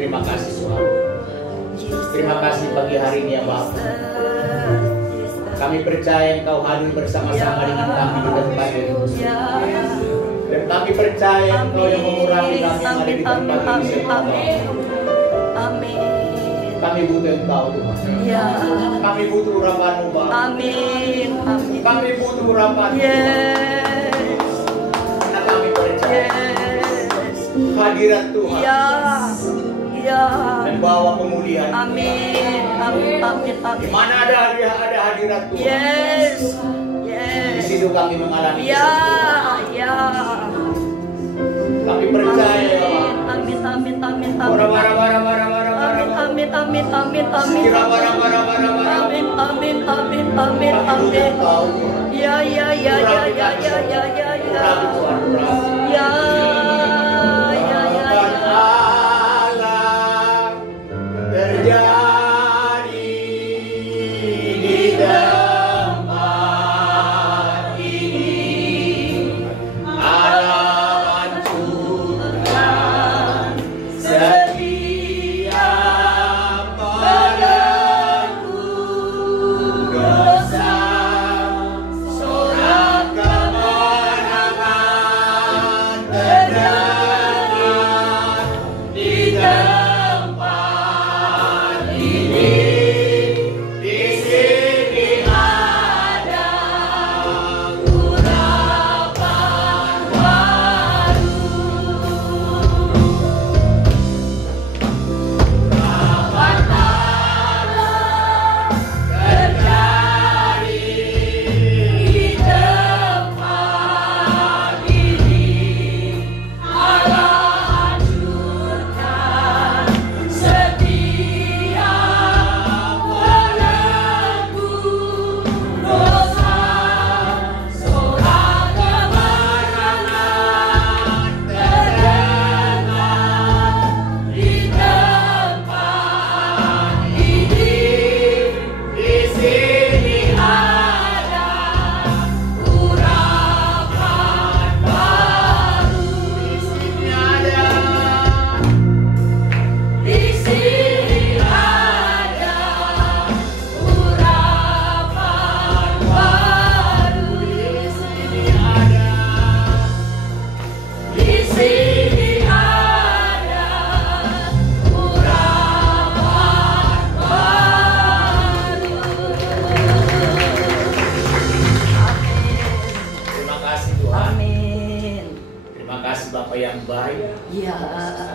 Terima kasih Tuhan. Terima kasih pagi hari ini ya Bapa. Kami percaya Engkau hadir bersama-sama dengan kami di tempat ini. Dan kami percaya Engkau yang mengurapi kami yang ada di tempat ini semua. Kami butuh Engkau Tuhan. Kami butuh urapan-Mu Bapa. Kami butuh urapan-Mu. Karena kami percaya hadirat Tuhan membawa pemulihan. Di mana ada hadirat Tuhan, di situ kami mengalami kami percaya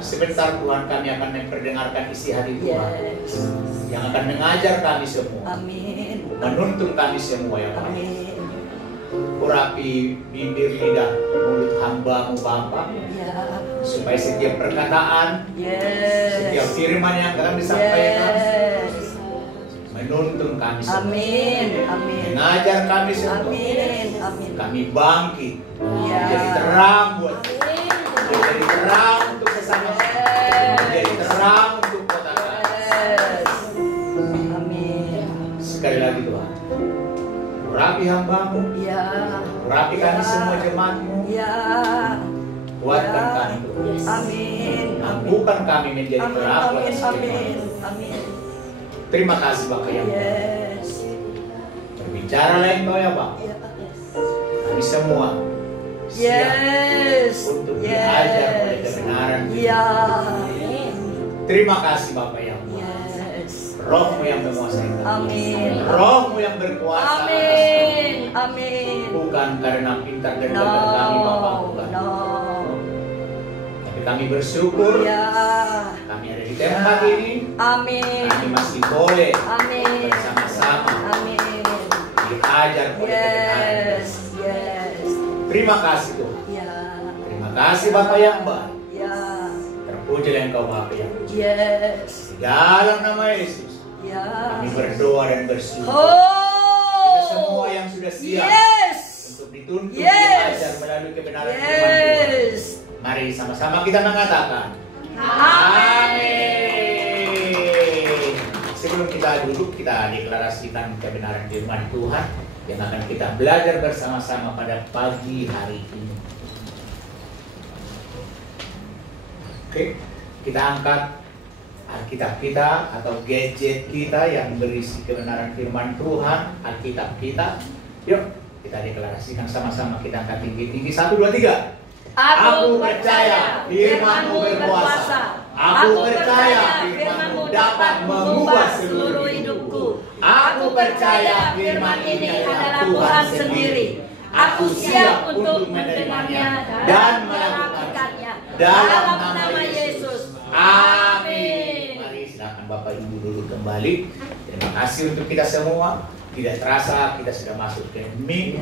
sebentar Tuhan kami akan memperdengarkan isi hati Tuhan yang akan mengajar kami semua, menuntun kami semua ya Pak. Urapi bibir lidah mulut hamba-Mu Bapa, supaya setiap perkataan, setiap firman yang akan disampaikan menuntun kami semua, mengajar kami semua. Kami bangkit menjadi terang buat menjadi terang untuk sesama, menjadi terang untuk kota kami. Sekali lagi Tuhan, urapi hamba-Mu, urapi kami semua jemaat-Mu, kuatkan kami Tuhan, mampukan kami menjadi terang buat sesama. Terima kasih Bapak yang baik. Berbicaralah Engkau ya Bapak. Kami semua siap untuk diajar oleh kebenaran. Terima kasih Bapak yang baik. Roh-Mu yang menguasai kami. Roh-Mu yang berkuasa. Bukan karena pintar dan gagah kami Bapak, bukan. Tapi kami bersyukur. Kami ada di tempat ini. Kami masih boleh bersama-sama diajar oleh kebenaran. Terima kasih Tuhan. Terima kasih Bapak yang baik. Terpujilah Engkau Bapa yang puji. Di dalam nama Yesus kami berdoa dan bersyukur. Kita semua yang sudah siap untuk dituntun diajar melalui kebenaran firman Tuhan. Mari sama-sama kita mengatakan amin. Sebelum kita duduk, kita deklarasikan kebenaran firman Tuhan yang akan kita belajar bersama-sama pada pagi hari ini. Oke, kita angkat Alkitab kita atau gadget kita yang berisi kebenaran firman Tuhan, Alkitab kita. Yuk, kita deklarasikan sama-sama, kita angkat tinggi-tinggi. 1, 2, 3. Aku percaya firman-Mu berkuasa. Aku percaya firman-Mu dapat mengubah seluruh hidupku. Aku percaya firman ini adalah Tuhan sendiri. Aku siap untuk menerimanya dan melakukannya dalam nama Yesus. Amin. Mari silakan Bapak Ibu dulu kembali. Terima kasih untuk kita semua. Tidak terasa kita sudah masuk ke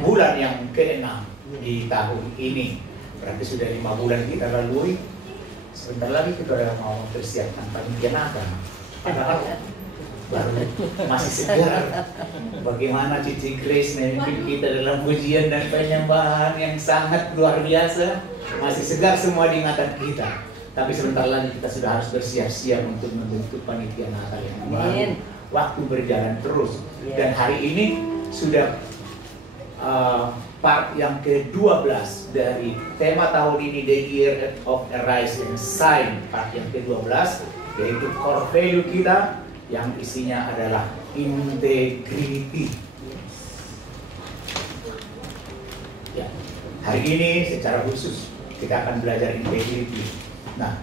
bulan yang ke-6 di tahun ini. Berarti sudah 5 bulan kita lalui. Sebentar lagi kita sudah mau persiapkan panitia Natal. Padahal baru masih segar. Bagaimana Cici Grace memimpin kita dalam pujian dan penyembahan yang sangat luar biasa. Masih segar semua di ingatan kita. Tapi sebentar lagi kita sudah harus bersiap-siap untuk membentuk panitia Natal yang baru. Waktu berjalan terus. Dan hari ini sudah part yang ke-12 dari tema tahun ini, The Year of Arise and Shine. Part yang ke-12 yaitu core value kita yang isinya adalah integrity. Ya, hari ini secara khusus kita akan belajar integrity. Nah,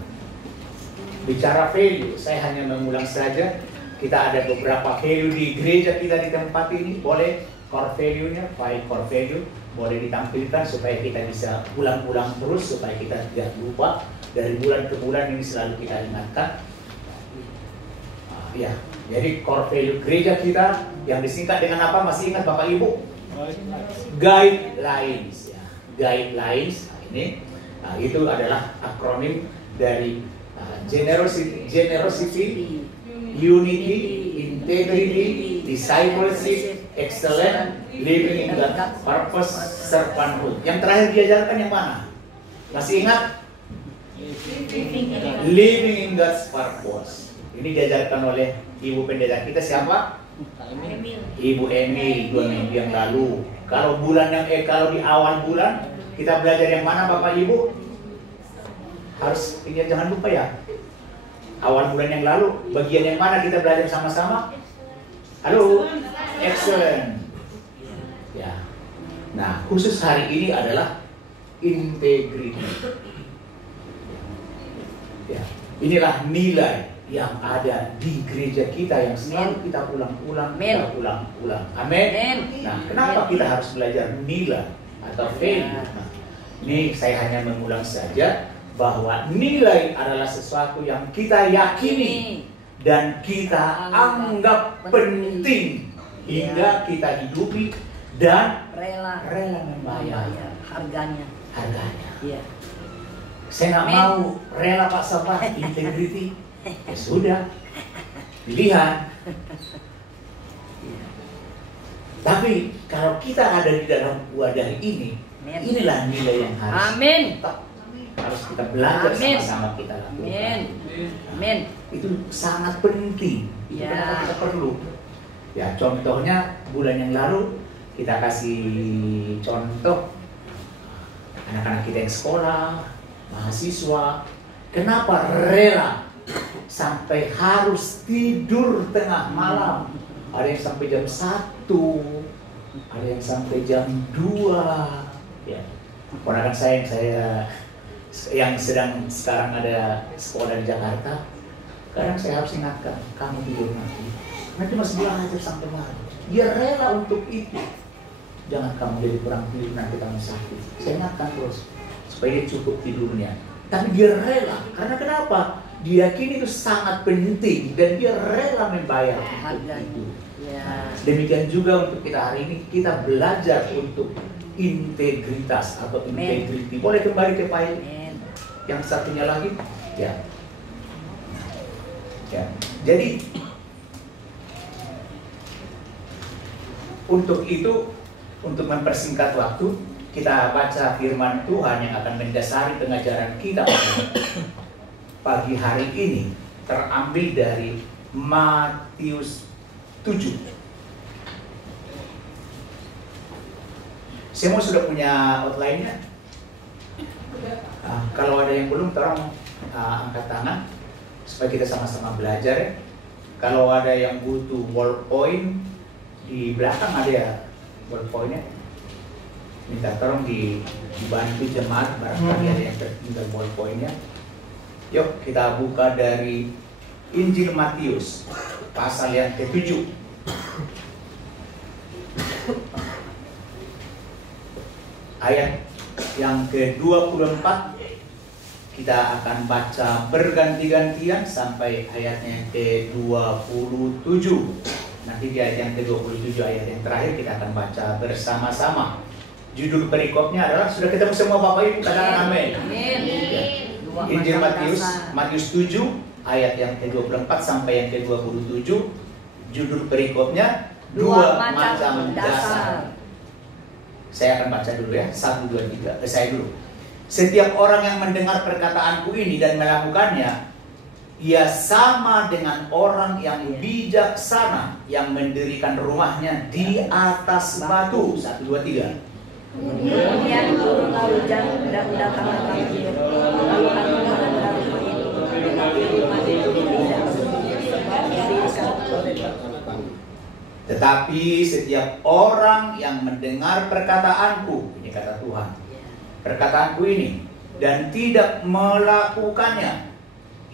bicara value, saya hanya mengulang saja. Kita ada beberapa value di gereja kita di tempat ini. Boleh core value-nya, 5 core value boleh ditampilkan supaya kita bisa ulang-ulang terus, supaya kita tidak lupa. Dari bulan ke bulan ini selalu kita ingatkan. Ya, jadi core value gereja kita yang disingkat dengan apa? Masih ingat Bapak Ibu? Guidelines. Ya. Guidelines. Nah, ini, itu adalah akronim dari generosity, unity, integrity, discipleship, excellent, living in God's purpose, servanthood. Yang terakhir diajarkan yang mana? Masih ingat? Living in God's purpose. Ini diajarkan oleh Ibu Pendeta kita siapa? Ibu Emil 2 minggu yang lalu. Kalau di awal bulan kita belajar yang mana Bapak Ibu? Harus jangan lupa ya. Awal bulan yang lalu bagian yang mana kita belajar sama-sama? Halo, excellent. Ya. Nah, khusus hari ini adalah integrity. Ya. Inilah nilai yang ada di gereja kita yang selalu kita ulang-ulang, kita ulang-ulang. Amin. Nah, kenapa kita harus belajar nilai atau value? Nah, ini saya hanya mengulang saja bahwa nilai adalah sesuatu yang kita yakini dan kita anggap penting hingga kita hidupi dan rela membayar harganya. Iya. Saya nggak mau rela Pak Sabar integrity. Ya sudah, pilihan. Tapi kalau kita ada di dalam wadah ini, inilah nilai yang harus harus kita belajar sama-sama kita lakukan. Itu sangat penting. Kita perlu. Ya, contohnya bulan yang lalu kita kasih contoh anak-anak kita yang sekolah, mahasiswa. Kenapa rela sampai harus tidur tengah malam? Ada yang sampai jam 1, ada yang sampai jam 2. Ya, ponakan saya yang sedang sekarang ada sekolah di Jakarta, kadang saya harus ingatkan, kamu tidur nanti masih belajar sampai malam. Dia rela untuk itu. Jangan kamu jadi kurang tidur, nanti kamu sakit. Saya ingatkan terus supaya dia cukup tidurnya. Tapi dia rela, karena kenapa? Dia yakini itu sangat penting dan dia rela membayar untuk itu. Demikian juga untuk kita hari ini, kita belajar untuk integritas atau integrity. Boleh kembali ke file yang satunya lagi, ya. Jadi untuk itu, untuk mempersingkat waktu, kita baca firman Tuhan yang akan mendasari pengajaran kita pagi hari ini, terambil dari Matius 7. Semua sudah punya outline-nya? Kalau ada yang belum, tolong angkat tangan supaya kita sama-sama belajar ya. Kalau ada yang butuh ballpoint, di belakang ada ya ballpointnya. Minta tolong dibantu jemaat, barangkali ada yang tertinggal ballpointnya. Yuk kita buka dari Injil Matius pasal yang ke-7. Ayat yang ke-24 kita akan baca berganti-gantian sampai ayatnya ke-27. Nanti di ayat yang ke-27, ayat yang terakhir kita akan baca bersama-sama. Judul perikopnya adalah, sudah ketemu semua Bapak Ibu, katakan amin. Ya. Injil Matius 7 ayat yang ke-24 sampai yang ke-27. Judul perikopnya dua macam dasar. Saya akan baca dulu ya, 1, 2, 3. Saya dulu. Setiap orang yang mendengar perkataanku ini dan melakukannya, ia sama dengan orang yang bijaksana yang mendirikan rumahnya di atas batu. 1, 2, 3. Kemudian turunlah hujan dan datanglah banjir. Lalu akibat dari rumah itu, tetapi rumah itu tidak didirikan oleh Tuhan. Tetapi setiap orang yang mendengar perkataanku, ini kata Tuhan, perkataanku ini, dan tidak melakukannya,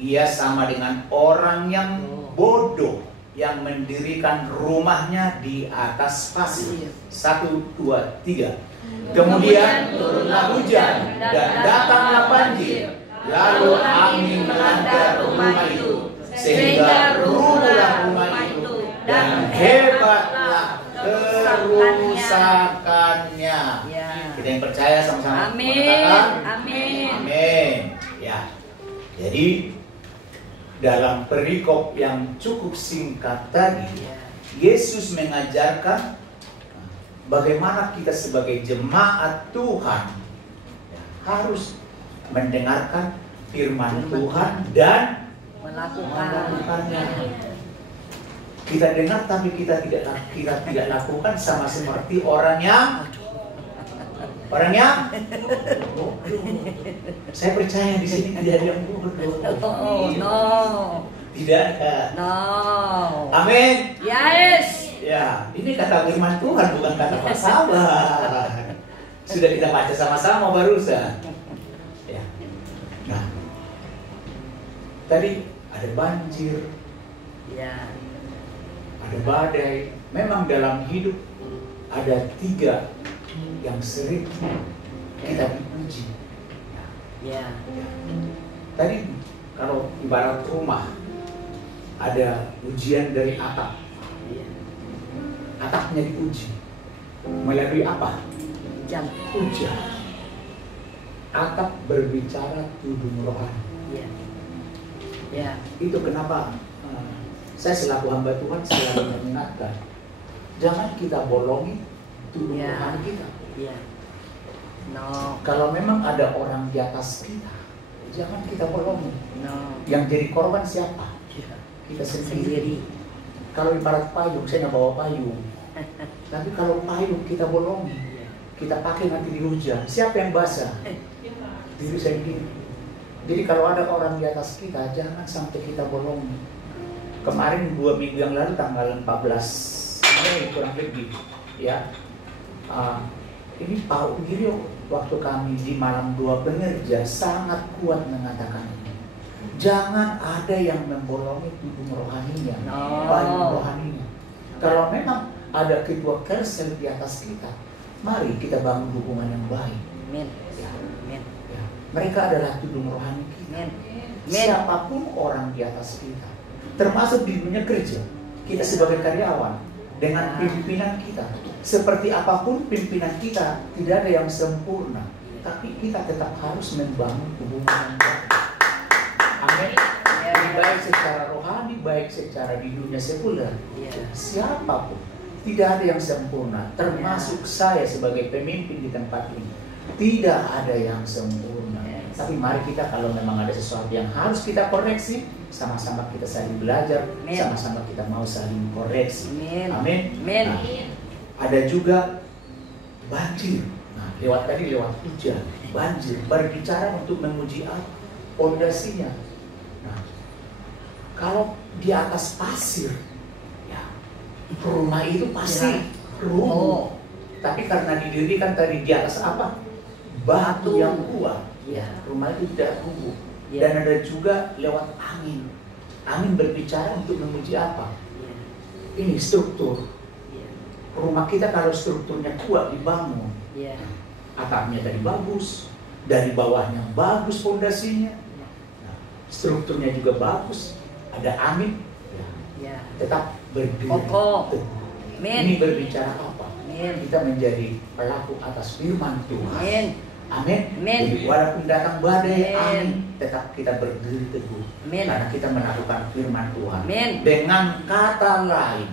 ia sama dengan orang yang bodoh yang mendirikan rumahnya di atas pasir. 1, 2, 3. Kemudian turunlah hujan dan datanglah banjir, lalu angin melanda rumah itu, sehingga runtuhlah rumah itu, dan hebatlah kerusakannya. Kita yang percaya sama-sama mengatakan amin. Amin. Ya. Jadi dalam perikop yang cukup singkat tadi, Yesus mengajarkan bagaimana kita sebagai jemaat Tuhan harus mendengarkan firman Tuhan dan melakukannya. Kita dengar tapi kita tidak lakukan, sama seperti orang yang saya percaya di sini tidak ada yang bodoh. Oh no. Tidak ada. No. Amin. Yes. Ya, ini kata firman Tuhan, bukan kata falsafah. Sudah kita baca sama-sama barusan. Ya. Nah, tadi ada banjir, Ya. ada badai. Memang dalam hidup ada 3 yang sering kita diuji. Ya. Tadi kalau ibarat rumah, ada ujian dari atap. Atapnya diuji melalui apa? Hujan. Atap berbicara tudung rohani. Ya. Ya. Itu kenapa saya selaku hamba Tuhan selalu mengingatkan, jangan kita bolongi tudung rohani kita. Ya. No. Kalau memang ada orang di atas kita, jangan kita bolongi. No. Yang jadi korban siapa? Kita sendiri. Kalau ibarat payung, saya nggak bawa payung. Tapi kalau payung kita bolongi, kita pakai nanti di hujan, siapa yang basah? Diri sendiri. Jadi kalau ada orang di atas kita, jangan sampai kita bolongi. Kemarin 2 minggu yang lalu tanggal 14 Mei kurang lebih, ya. Ini Pak Wirio waktu kami di Malam 2 Pengerja sangat kuat mengatakan ini. Jangan ada yang membolongi tudung rohaninya, payung rohaninya. Kalau memang ada ketua Kersel di atas kita, mari kita bangun hubungan yang baik. Amin. Ya. Amin. Ya. Mereka adalah tudung rohani kita. Amin. Siapapun orang di atas kita, termasuk di dunia kerja, kita sebagai karyawan dengan pimpinan kita, seperti apapun pimpinan kita, tidak ada yang sempurna, tapi kita tetap harus membangun hubungan yang baik. Amin. Baik secara rohani, baik secara di dunia sekuler. Siapapun, tidak ada yang sempurna, termasuk saya sebagai pemimpin di tempat ini. Tidak ada yang sempurna. Tapi mari kita, kalau memang ada sesuatu yang harus kita koreksi, sama-sama kita saling belajar, sama-sama kita mau saling koreksi. Amin. Nah, ada juga banjir. Nah, lewat hujan, banjir, berbicara untuk menguji pondasinya. Nah, Kalau di atas pasir, ya, rumah itu pasti runtuh. Tapi karena didirikan tadi di atas apa? Batu yang kuat. Ya, rumah itu tidak runtuh. Dan ada juga lewat angin. Angin berbicara untuk memuji apa? Ini struktur. Rumah kita kalau strukturnya kuat dibangun, atapnya tadi bagus, dari bawahnya bagus fondasinya, strukturnya juga bagus, ada angin, tetap berdiri. Ini berbicara apa? Kita menjadi pelaku atas firman Tuhan. Amin. Jadi walaupun datang badai angin, tetap kita berdiri teguh. Karena kita melakukan firman Tuhan. Dengan kata lain,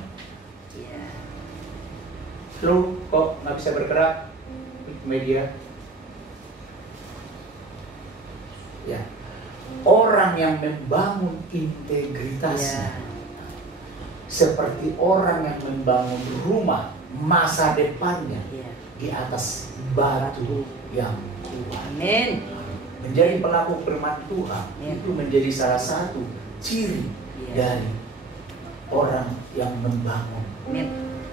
lu kok nggak bisa bergerak media? Ya, orang yang membangun integritasnya seperti orang yang membangun rumah masa depannya di atas batu yang kuat. Menjadi pelaku firman Tuhan itu menjadi salah satu ciri dari orang yang membangun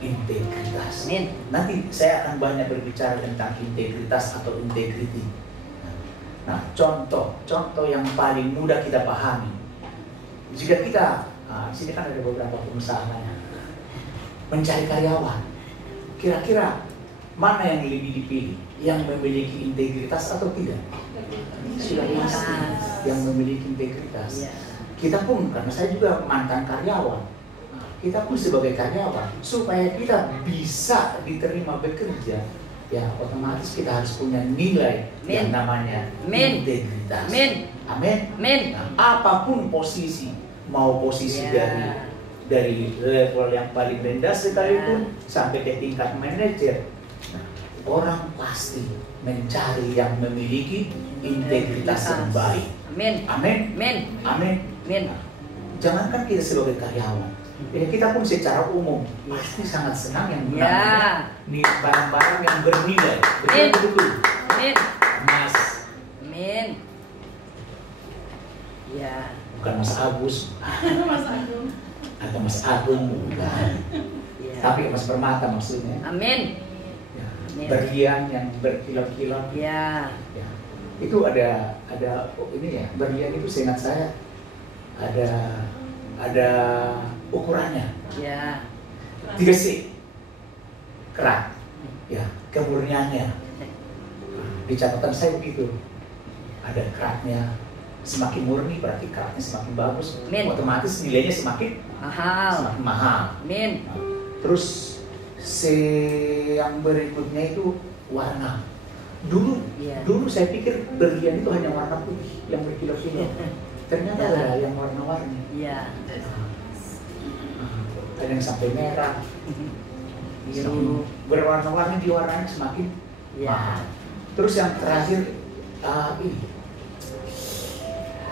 integritas. Nanti saya akan banyak berbicara tentang integritas atau integrity. Nah, contoh yang paling mudah kita pahami. Jika kita, di sini kan ada beberapa pengusaha mencari karyawan. Kira-kira mana yang lebih dipilih? Yang memiliki integritas atau tidak? Sudah pasti yang memiliki integritas. Kita pun, karena saya juga mantan karyawan, kita pun sebagai karyawan, supaya kita bisa diterima bekerja, ya otomatis kita harus punya nilai yang namanya integritas. Amin. Nah, apapun posisi, mau posisi dari level yang paling rendah sekalipun sampai ke tingkat manajer, nah, orang pasti mencari yang memiliki integritas yang baik. Amin. Nah, jangankan kita sebagai karyawan, ya kita pun secara umum pasti sangat senang yang nih barang-barang yang bernilai. Betul. Mas. Ya. Bukan Mas Agus. Atau Mas Agung bukan. Tapi Mas Permata maksudnya. Amin. Ya. Berlian yang berkilau-kilau. Ya. Itu ada ini ya, berlian itu seingat saya ada ukurannya. 3C. Kerat. Ya, kemurniannya. Di catatan saya begitu. Ada keratnya. Semakin murni berarti keratnya semakin bagus. Otomatis nilainya semakin mahal. Nah, terus yang berikutnya itu warna. Dulu saya pikir berlian itu hanya warna putih yang berkilau-kilau. Ternyata ada yang warna-warni. Ada yang sampai merah, biru, berwarna-warni, diwarnanya semakin mahal. Terus yang terakhir ini,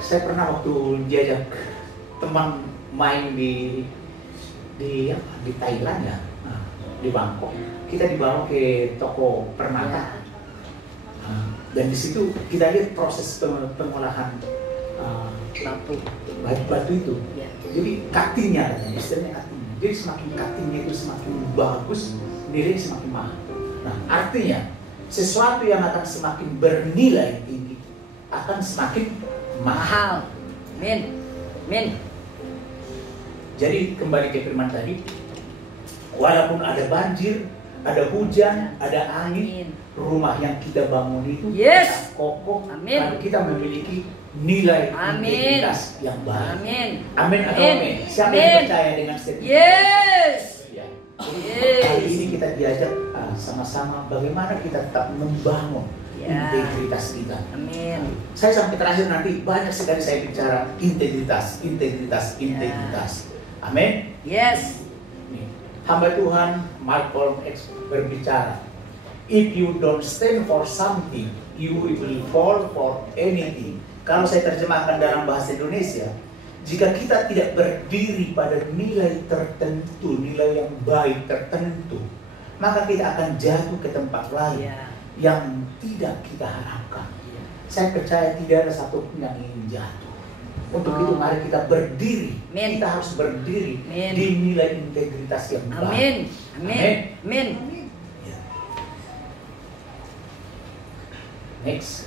saya pernah waktu diajak teman main di Thailand ya, di Bangkok, kita dibawa ke toko permata. Dan di situ kita lihat proses pengolahan batu itu. Jadi cuttingnya, istilahnya cutting. Jadi semakin cuttingnya itu semakin bagus, nilainya semakin mahal. Nah, artinya sesuatu yang akan semakin bernilai tinggi akan semakin mahal. Jadi kembali ke firman tadi, walaupun ada banjir, ada hujan, ada angin, rumah yang kita bangun itu tetap kokoh. Kalau kita memiliki nilai integritas yang baik. Amin atau amin? Siapa yang percaya dengan statement? Kali ini kita diajak sama-sama bagaimana kita tetap membangun integritas kita. Saya sampai terakhir nanti banyak sekali saya bicara integritas. Amin. Hamba Tuhan Malcolm X berbicara, if you don't stand for something, you will fall for anything. Kalau saya terjemahkan dalam bahasa Indonesia, jika kita tidak berdiri pada nilai tertentu, nilai yang baik tertentu, maka kita akan jatuh ke tempat lain yang tidak kita harapkan. Saya percaya tidak ada satupun yang ingin jatuh. Untuk itu mari kita berdiri. Amin. Kita harus berdiri Amin. di nilai integritas yang baik. Amin. Amin. Amin. Ya. Next.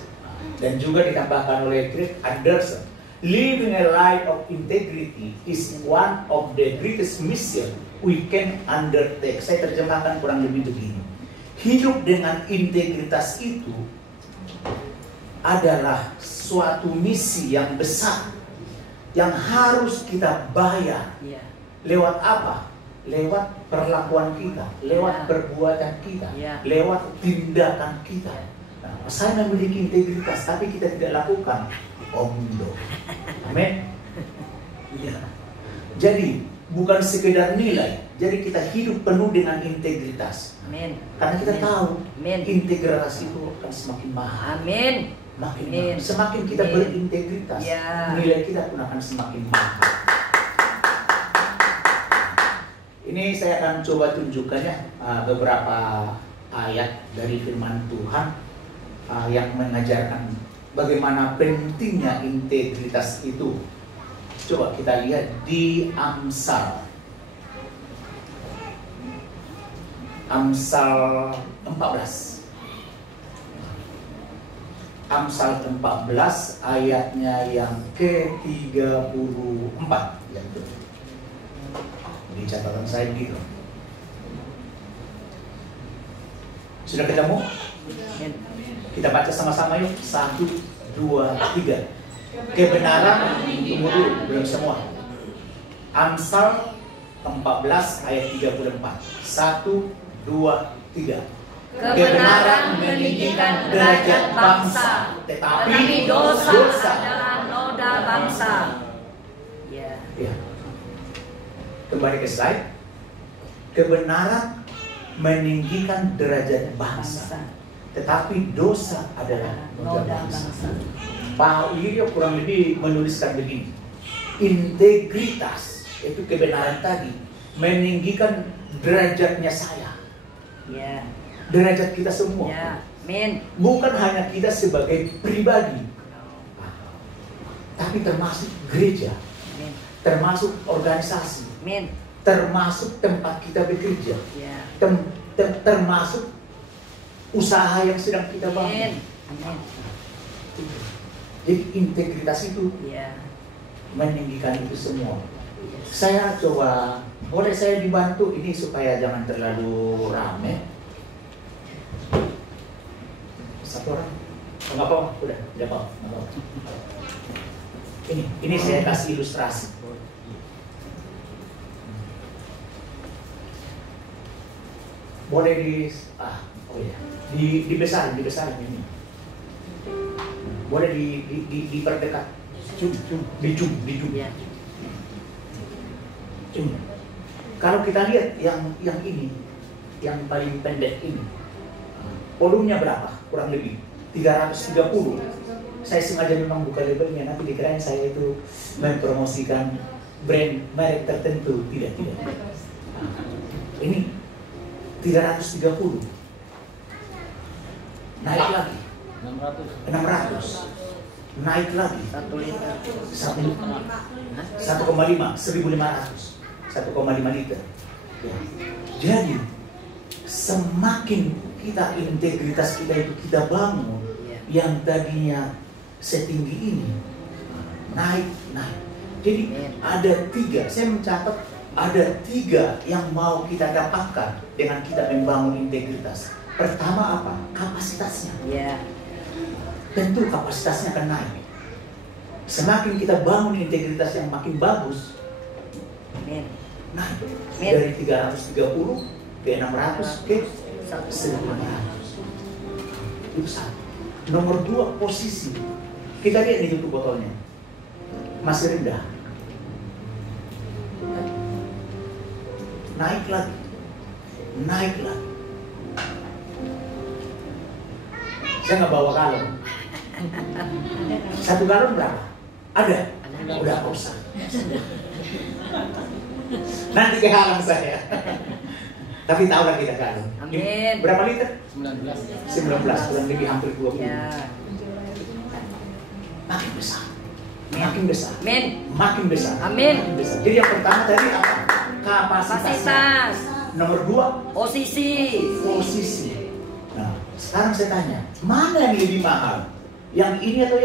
Dan juga ditambahkan oleh Craig Anderson, living a life of integrity is one of the greatest mission we can undertake. Saya terjemahkan kurang lebih begini. Hidup dengan integritas itu adalah suatu misi yang besar yang harus kita bayar. Lewat apa? Lewat perlakuan kita, lewat perbuatan kita, lewat tindakan kita. Nah, saya memiliki integritas, tapi kita tidak lakukan. Omdo. Amin. Jadi bukan sekedar nilai. Jadi kita hidup penuh dengan integritas. Amin. Karena kita tahu Amin. integritas itu akan semakin mahal. Amin. Makin Amin. mahal. Semakin kita Amin. berintegritas, Ya. nilai kita pun akan semakin mahal. Ini saya akan coba tunjukkannya beberapa ayat dari firman Tuhan yang mengajarkan bagaimana pentingnya integritas itu. Coba kita lihat di Amsal. Amsal 14. Amsal 14 ayatnya yang ke-34. Di catatan saya begitu. Sudah ketemu? Kita baca sama-sama yuk. 1, 2, 3. Kebenaran, tunggu dulu, belum semua. Amsal 14 ayat 34. 1, 2, 3. Kebenaran meninggikan derajat bangsa, tetapi dosa adalah noda bangsa. Ya. Kembali ke slide. Kebenaran meninggikan derajat bangsa, tetapi dosa adalah noda bangsa. Pak Wirio kurang lebih menuliskan begini. Integritas, itu kebenaran tadi, meninggikan derajatnya saya. Ya. Derajat kita semua. Ya. Amin. Bukan hanya kita sebagai pribadi, tapi termasuk gereja, Amin. termasuk organisasi, Amin. termasuk tempat kita bekerja, Ya. termasuk usaha yang sedang kita bangun. Amin. Jadi integritas itu Ya. meninggikan itu semua. Saya coba, boleh saya dibantu ini supaya jangan terlalu rame. Satu orang, nggak apa, udah apa. Ini saya kasih ilustrasi. Boleh dibesarin ini. Boleh diperdekat. Dijum. Ya. Kalau kita lihat yang ini, yang paling pendek ini, volumenya berapa? Kurang lebih 330. Saya sengaja memang buka labelnya, nanti dikirain saya itu mempromosikan brand merek tertentu. Tidak. Ini 330. Naik lagi 600. Naik lagi 1 liter. 1,5 1.500 1,5 liter. Ya. Jadi semakin kita integritas kita itu kita bangun, yang tadinya setinggi ini naik. Jadi ada 3. Saya mencatat ada 3 yang mau kita dapatkan dengan kita membangun integritas. Pertama apa? Kapasitasnya. Ya. Tentu kapasitasnya akan naik. Semakin kita bangun integritas yang makin bagus, naik dari 330 ke 600 ke 1.500. Itu satu. Nomor 2, posisi. Kita lihat di tutup botolnya masih rendah. Naik lagi. Saya nggak bawa galon. 1 galon berapa? Ada. Udah usah. Nanti kehalang saya. Tapi tahulah kita galon. Amin. Berapa liter? 19. Kurang lebih hampir 20. Ya. Makin besar. makin besar. Amin. Makin besar. Amin. Makin besar. Jadi yang pertama tadi apa? Kapasitas. Nomor 2, posisi. Nah, sekarang saya tanya, mana yang lebih mahal? Yang ini atau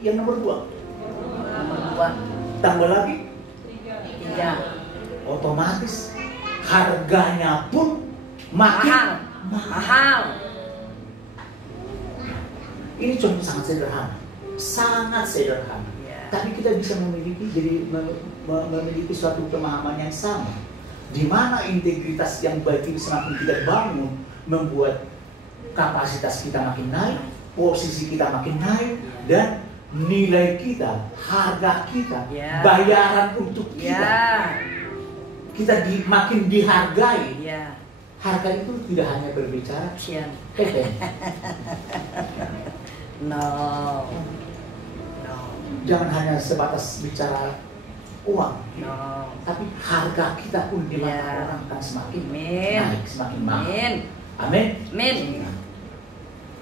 yang nomor 2? Nomor 2. Tambah lagi 3. otomatis harganya pun makin mahal. Ini contoh sangat sederhana. Tapi kita bisa memiliki suatu pemahaman yang sama, di mana integritas yang baik itu semakin kita bangun, membuat kapasitas kita makin naik, posisi kita makin naik, dan nilai kita, harga kita, bayaran untuk kita makin dihargai. Harga itu tidak hanya berbicara No. Jangan hanya sebatas bicara uang, tapi harga kita pun di mata orang akan semakin naik, semakin mahal. Amin.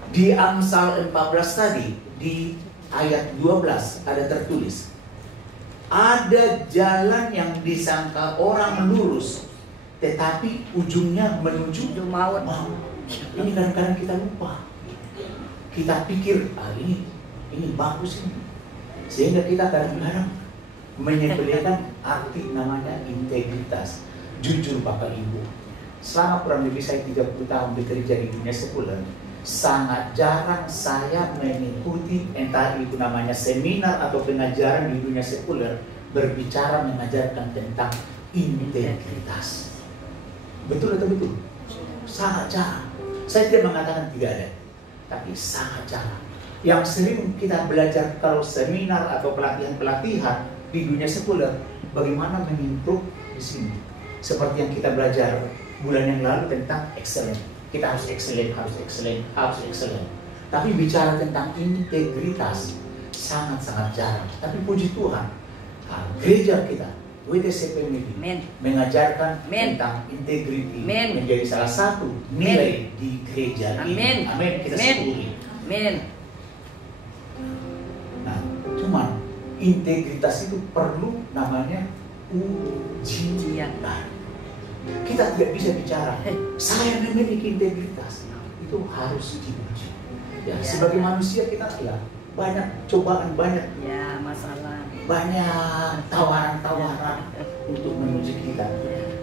Di Amsal 14 tadi, di ayat 12 ada tertulis, ada jalan yang disangka orang lurus, tetapi ujungnya menuju maut. Ini kadang-kadang kita lupa. Kita pikir, ini bagus ini. Sehingga kita kadang-kadang menyepelekan arti namanya integritas. Jujur Bapak Ibu, selama kurang lebih saya 30 tahun bekerja di dunia sekuler, sangat jarang saya mengikuti entah itu namanya seminar atau pengajaran di dunia sekuler berbicara mengajarkan tentang integritas. Betul atau betul? Sangat jarang. Saya tidak mengatakan tidak ada, tapi sangat jarang. Yang sering kita belajar kalau seminar atau pelatihan-pelatihan di dunia sekuler, bagaimana mengimprove di sini. Seperti yang kita belajar bulan yang lalu tentang excellent. Kita harus excellent. Tapi bicara tentang integritas sangat-sangat jarang. Tapi puji Tuhan, gereja kita WTCP Media mengajarkan tentang integriti menjadi salah satu nilai di gereja ini. Amin. Kita syukuri. Nah, cuman integritas itu perlu namanya ujian. Kita tidak bisa bicara saya memiliki integritas, itu harus diuji. Sebagai manusia kita banyak cobaan, banyak masalah, banyak tawaran-tawaran untuk menuju kita.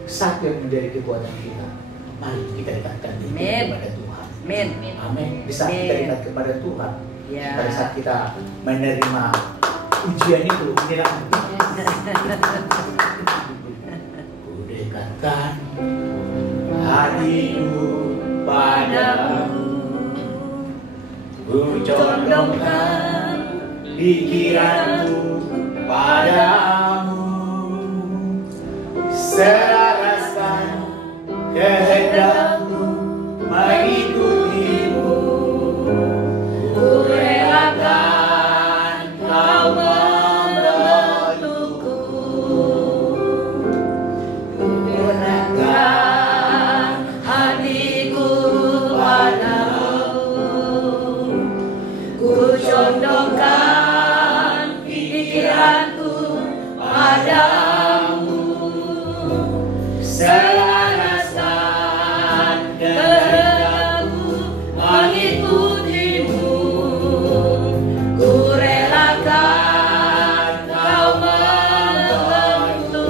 Satu yang menjadi kekuatan kita, mari kita dekatkan diri kepada Tuhan. Amin. Di saat kita dekat kepada Tuhan, pada saat kita menerima ujian itu, inilah ku dekatkan hatiku padamu, ku condongkan pikiranku padamu, serahkan kehendakku mengikutimu, ku relakan kau membentukku, ku relakan hatiku padamu, ku condongkan pikiranku padamu, selaraskan kehendakku mengikutimu, ku relakan kau membentukku,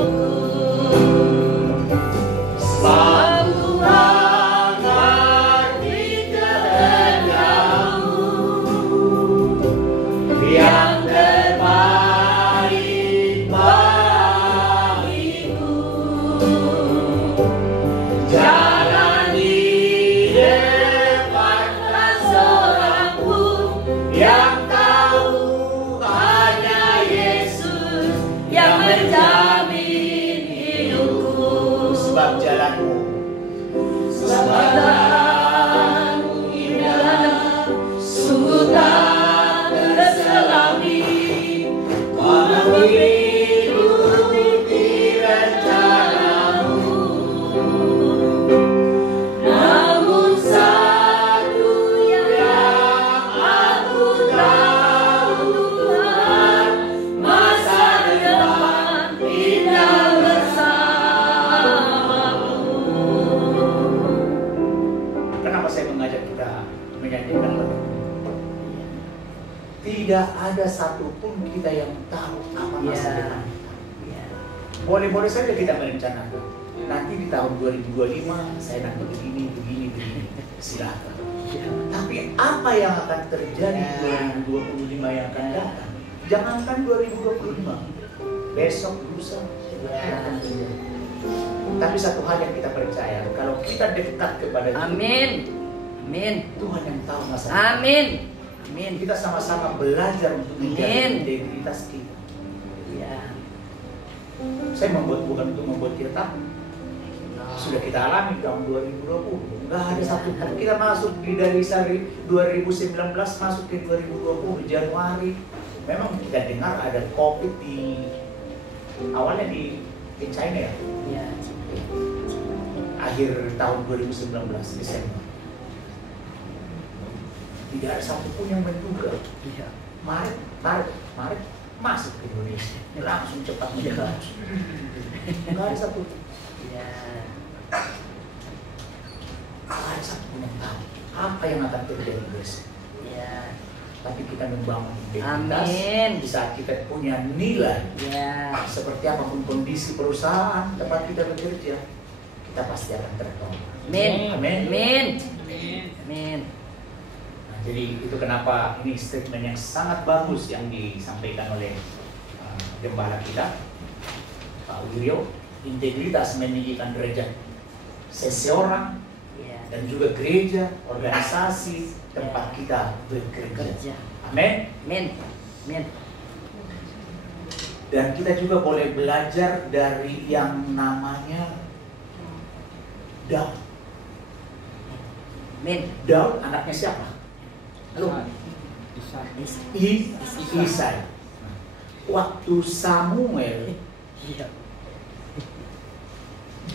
sebab ku mengerti kehendakmu yang terbaik bagiku. Jangan di depan seorang pun yang tahu, hanya Yesus yang menjamin hidupku. Sebab jalanmu indah, sungguh tak terselami, mengikuti rencanamu. Namun satu yang aku tahu, Tuhan menyanyikan lagu. Tidak ada satupun kita yang tahu apa masa depan kita. Boleh-boleh saja kita merencanakan. Nanti di tahun 2025 saya nak begini. Silakan. Tapi apa yang akan terjadi 2025 yang akan datang? Jangankan 2025, besok, lusa, akan terjadi. Tapi satu hal yang kita percaya, kalau kita dekat kepada Tuhan, Amin. Tuhan yang tahu masa depan. Amin. Kita sama-sama belajar untuk menjaga identitas kita. Saya bukan untuk membuat kita takut. Sudah kita alami tahun 2020. Nggak ada satu pun. Kita masuk dari 2019 masuk ke 2020 Januari. Memang kita dengar ada COVID awalnya di China ya. Akhir tahun 2019 Desember. Tidak ada satupun yang menduga. Maret masuk ke Indonesia. Langsung cepat menjaga. Nggak ada satupun. Ada satupun yang tahu apa yang akan terjadi besok. Tapi kita membangun identitas di saat kita punya nilai. Seperti apapun kondisi perusahaan tempat kita bekerja, kita pasti akan tertolong. Amin. Nah, jadi itu kenapa ini statement yang sangat bagus yang disampaikan oleh gembala kita, Pak Wiryo. Integritas meninggikan derajat seseorang dan juga gereja, organisasi, tempat kita bekerja. Amin. Dan kita juga boleh belajar dari yang namanya Daud. Daud anaknya siapa? Isai. Waktu Samuel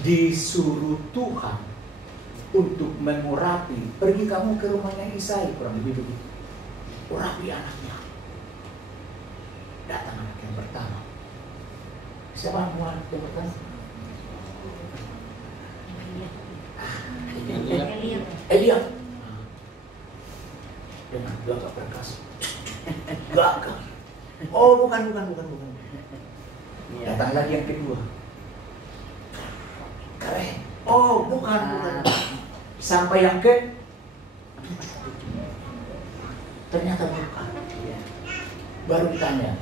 disuruh Tuhan untuk mengurapi, pergi kamu ke rumahnya Isai, kurang lebih begitu. Urapi anaknya. Datang anak yang pertama. Siapa anak yang pertama? Eliab. Dengan gagah perkasa. Gagah. Oh, bukan. Datang lagi yang kedua. Keren. Oh, bukan. Sampai yang ke ternyata bukan. Baru ditanya.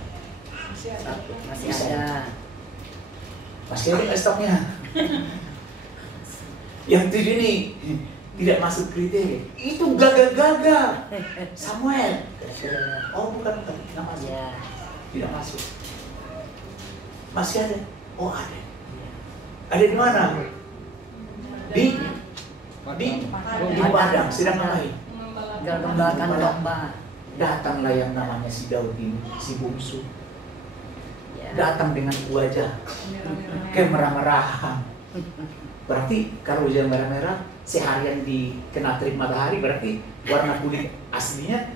Masih ada stoknya. Yang tujuh ini tidak masuk kriteria. Itu gagah-gagah. Samuel. Oh, bukan. Tidak masuk. Tidak masuk. Masih ada. Oh, ada. Ada di mana? Di padang, sedang ngapain? Gembalakan domba. Datanglah yang namanya si Daud ini, si bungsu. Datang dengan wajah kemerah-merahan. Berarti kalau wajah merah-merah, seharian dikena terik matahari, berarti warna kulit aslinya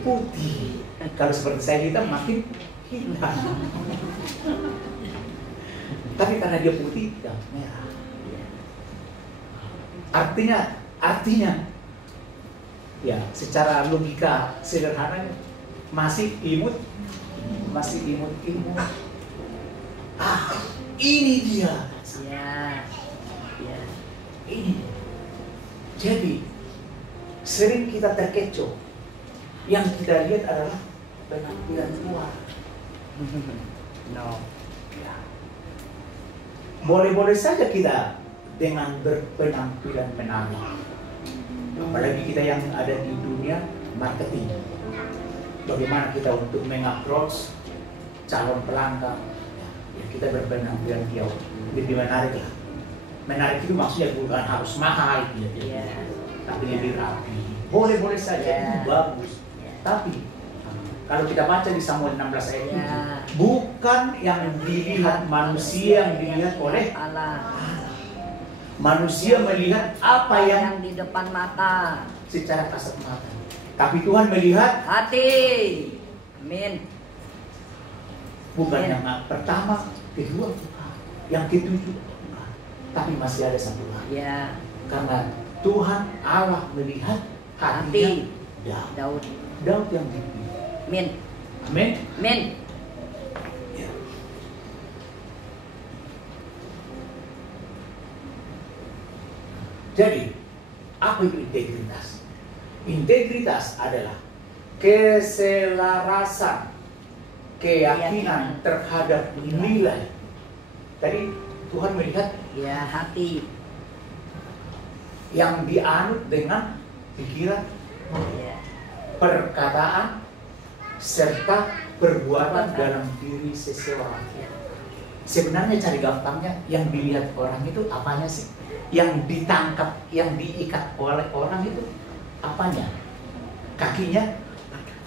putih. Kalau seperti saya hitam, makin hitam. Tapi karena dia putih, dia merah. Artinya, ya secara logika sederhana masih imut. Ini dia. Ini. Jadi sering kita terkecoh. Yang kita lihat adalah penampilan luar. Boleh-boleh saja kita dengan berpenampilan menarik. Apalagi kita yang ada di dunia marketing. Bagaimana kita untuk mengapproach calon pelanggan. Ya, kita berpenampilan jauh lebih menarik lah. Menarik itu maksudnya bukan harus mahal, tapi lebih rapi. Boleh-boleh saja, itu bagus. Tapi kalau kita baca di Samuel 16 ayat 7, bukan yang dilihat manusia, yang dilihat oleh Allah. Manusia melihat apa yang di depan mata, secara kasat mata. Tapi Tuhan melihat hati. Amin. Bukan yang pertama, kedua bukan, yang ketujuh bukan. Tapi masih ada satu lagi. Karena Tuhan Allah melihat hati Daud. Daud yang dipilih. Amin. Amin. Amin. Ya. Jadi, apa itu integritas? Integritas adalah keselarasan, keyakinan terhadap nilai. Tadi Tuhan melihat ya hati yang dianut dengan pikiran, ya. perkataan, serta perbuatan dalam diri seseorang. Sebenarnya cari gampangnya, yang dilihat orang itu apanya sih? Yang ditangkap, yang diikat oleh orang itu apanya? Kakinya,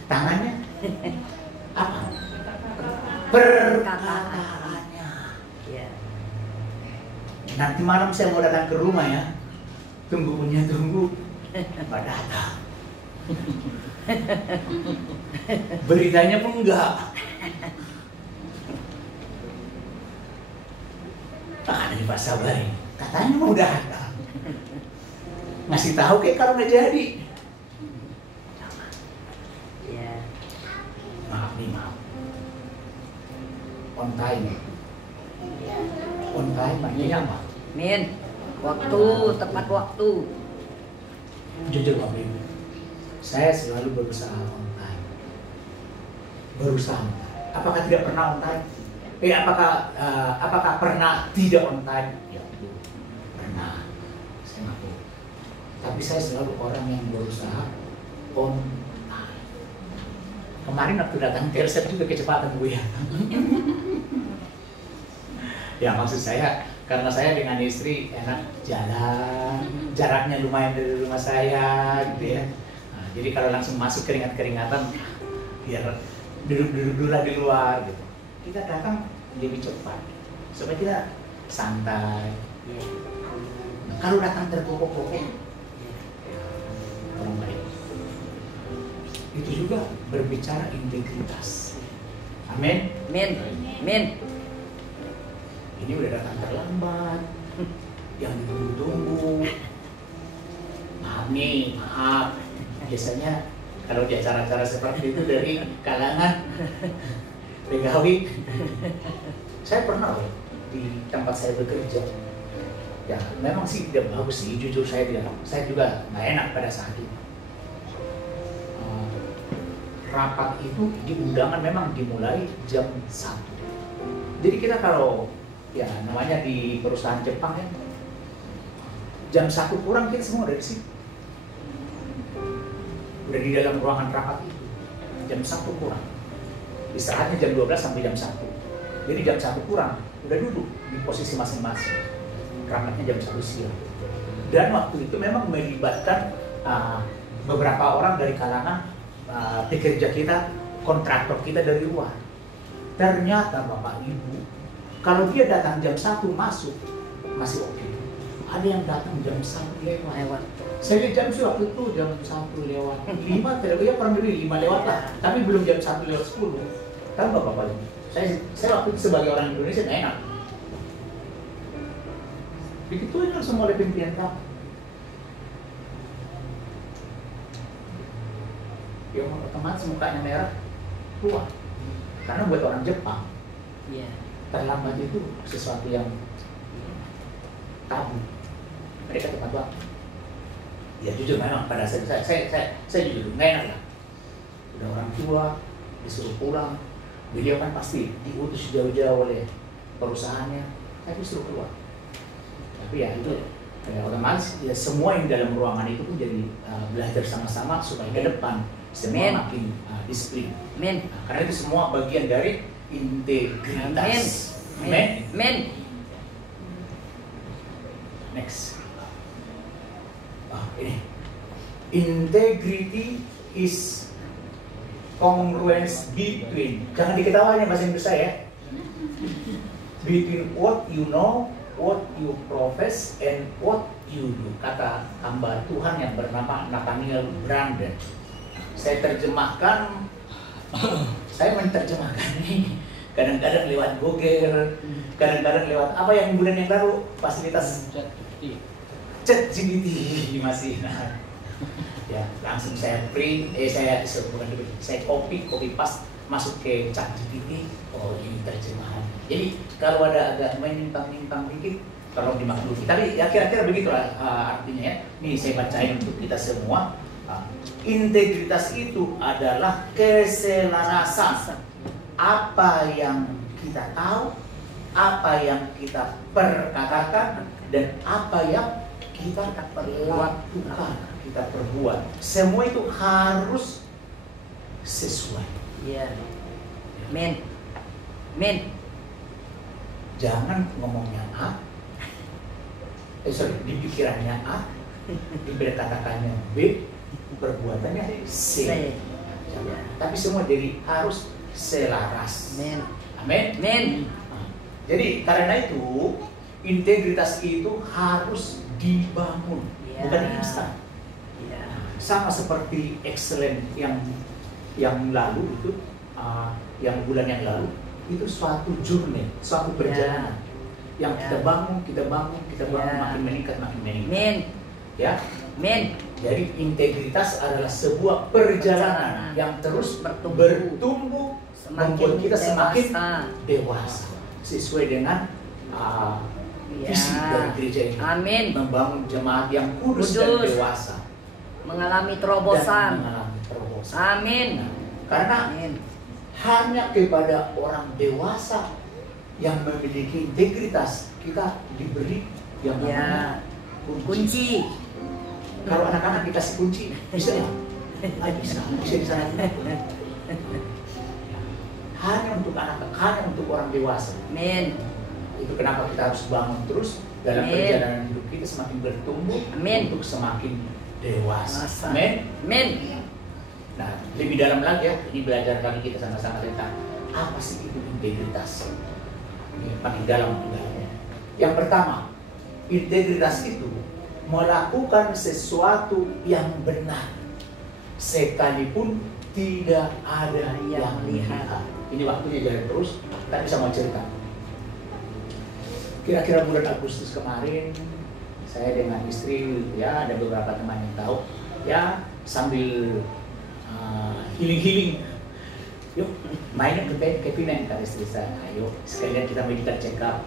tangannya, apa? Perkataannya. Ya. Nanti malam saya mau datang ke rumah ya. Tunggu. Nggak datang. Beritanya pun enggak. Ada di Pak Sabari. Katanya mau datang. Ngasih tahu kayak kalau nggak jadi. Ya. Maaf. On time. On time artinya apa? Amin. Waktu, tepat waktu. Jujur Bapak Ibu, saya selalu berusaha on time. Berusaha. Apakah tidak pernah on time? Apakah pernah tidak on time? Ya, pernah. Saya ngaku. Tapi saya selalu orang yang berusaha on time. Kemarin waktu datang ke resep juga kecepatan Bu ya. Ya maksud saya, karena saya dengan istri enak jalan, jaraknya lumayan dari rumah saya gitu ya. Nah, jadi kalau langsung masuk keringat-keringatan, biar duduk-duduk dulu di luar gitu. Kita datang lebih cepat, supaya kita santai. Nah, kalau datang terpokok-pokok, kurang baik. Itu juga berbicara integritas. Amin. Amin. Ini udah datang terlambat, yang ditunggu-tunggu. Maaf. Biasanya kalau di acara-acara seperti itu dari kalangan pegawai. Saya pernah loh di tempat saya bekerja. Ya memang sih tidak bagus sih, jujur saya juga nggak enak pada saat itu. Rapat itu di undangan memang dimulai jam 1. Jadi kita kalau ya namanya di perusahaan Jepang ya, jam 1 kurang kita semua udah di situ, udah di dalam ruangan rapat itu. Jam 1 kurang, istirahatnya jam 12 sampai jam 1. Jadi jam 1 kurang udah duduk di posisi masing-masing, rapatnya jam 1 siang. Dan waktu itu memang melibatkan beberapa orang dari kalangan pekerja kita, kontraktor kita dari luar. Ternyata Bapak Ibu, kalau dia datang jam 1 masuk, masih oke. Ada yang datang jam 1 lewat. Saya lihat jam waktu itu jam 1 lewat 5, ya kurang lebih 5 lewat lah. Tapi belum jam 1 lewat 10. Tahu nggak Bapak Ibu? Saya waktu itu sebagai orang Indonesia nggak enak. Begituin langsung oleh pimpinan kami. Yang otomatis mukanya merah, keluar. Karena buat orang Jepang, terlambat itu sesuatu yang tabu. Mereka tepat waktu. Ya jujur memang pada saat saya jujur nggak enak lah. Udah orang tua disuruh pulang, beliau kan pasti diutus jauh-jauh oleh perusahaannya, tapi disuruh keluar. Tapi ya itu otomatis ya semua yang dalam ruangan itu pun jadi belajar sama-sama supaya ke depan semua makin disiplin. Nah, karena itu semua bagian dari integritas. Amin. Next. Ini. Integrity is congruence between. Jangan diketawain bahasa Inggris saya. Between what you know, what you profess, and what you do. Kata hamba Tuhan yang bernama Nathaniel Branden. Saya terjemahkan, saya menerjemahkan ini kadang-kadang lewat Google, kadang-kadang lewat apa yang kemudian yang baru fasilitas ChatGPT masih. Ya, langsung saya print, saya copy paste masuk ke ChatGPT. Oh, ini terjemahan. Jadi kalau ada agak menyimpang-nyimpang dikit, tolong dimaklumi. Tapi ya kira-kira begitulah artinya ya. Nih saya bacain untuk kita semua. Integritas itu adalah keselarasan apa yang kita tahu, apa yang kita perkatakan, dan apa yang kita lakukan, kita perbuat. Semua itu harus sesuai. Iya. Men. Jangan ngomongnya A, di pikirannya A, di perkataannya B, perbuatannya C. Tapi semua jadi harus selaras. Amin. Jadi karena itu integritas itu harus dibangun, bukan instan. Sama seperti excellent yang lalu itu, yang bulan yang lalu itu suatu journey, suatu perjalanan yang kita bangun, makin meningkat. Ya. Jadi integritas adalah sebuah perjalanan yang terus bertumbuh, membuat kita semakin dewasa sesuai dengan visi dari gereja ini. Amin. Membangun jemaat yang kudus dan dewasa, mengalami terobosan. Amin. Karena hanya kepada orang dewasa yang memiliki integritas kita diberi yang namanya kunci. Kalau anak-anak dikasih kunci, bisa ya? Bisa di sana. Hanya untuk anak-anak, hanya untuk orang dewasa. Amin. Itu kenapa kita harus bangun terus dalam perjalanan hidup kita semakin bertumbuh untuk semakin dewasa. Amin. Nah, lebih dalam lagi ya, ini belajar lagi kita sama-sama tentang apa sih itu integritas. Ini paling dalam ya. Yang pertama, integritas itu melakukan sesuatu yang benar sekalipun tidak ada yang lihat. Ini waktunya jalan terus, tapi saya mau cerita. Kira-kira bulan Agustus kemarin, saya dengan istri, ya ada beberapa teman yang tahu, ya sambil healing, yuk main ke Pineng, kata istri saya. Ayo sekalian kita medical check up.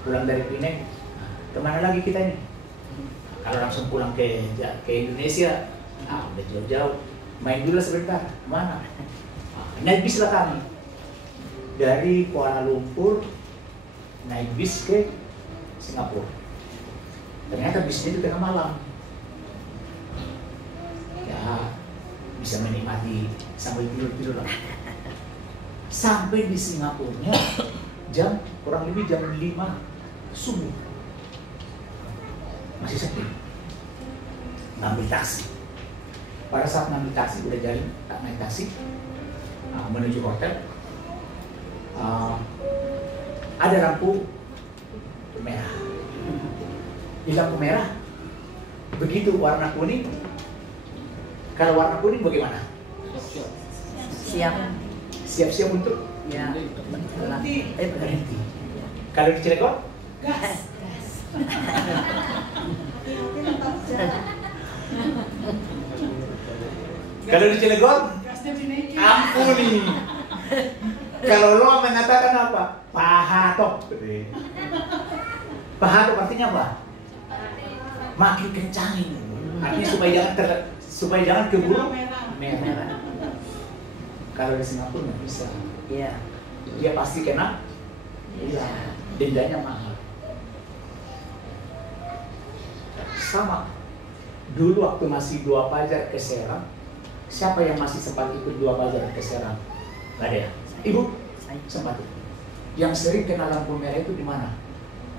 Pulang dari Pineng, kemana lagi kita ini? Kalau langsung pulang ke Indonesia, udah jauh-jauh, main dulu sebentar. Mana? Naik bis lah kami dari Kuala Lumpur, naik bis ke Singapura. Ternyata bisnya itu tengah malam. Ya, bisa menikmati sambil tidur lah. Sampai di Singapurnya kurang lebih jam 5 subuh. Masih sepi. Ngambil taksi. Pada saat ngambil taksi, udah jalan naik taksi menuju hotel, ada lampu merah. Di lampu merah, begitu warna kuning. Kalau warna kuning bagaimana? Siap untuk berhenti. Kalau di Cilegon, gas. Kalau di Cilegon, ampuni. Kalau lo mengatakan apa? Pahatok. Pahatok artinya apa? Makin kencangin. Artinya supaya jangan keburu merah. Kalau di Singapura nggak bisa. Iya. Dia pasti kena. Iya. Dendanya mahal. Sama. Dulu waktu masih 2 Fajar ke Serang, siapa yang masih sempat ikut 2 Fajar ke Serang? Nggak ada ya? Ibu? Sempat. Yang sering kena lampu merah itu di mana?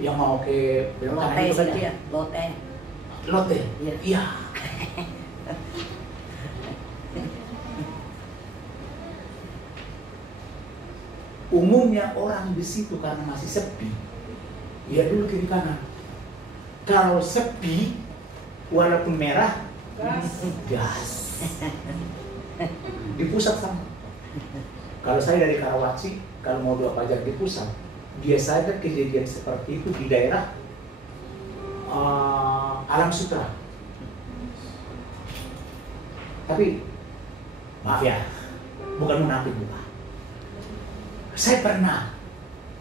Yang mau ke Lotte itu kan ya? Lotte? Iya. Umumnya orang di situ karena masih sepi, ya dulu kiri kanan. Kalau sepi, walaupun merah, gas. Di pusat sama. Kalau saya dari Karawaci, kalau mau 2 Fajar di pusat, biasanya kejadian seperti itu di daerah alam sutra. Tapi maaf ya, bukan munafik bukan. Saya pernah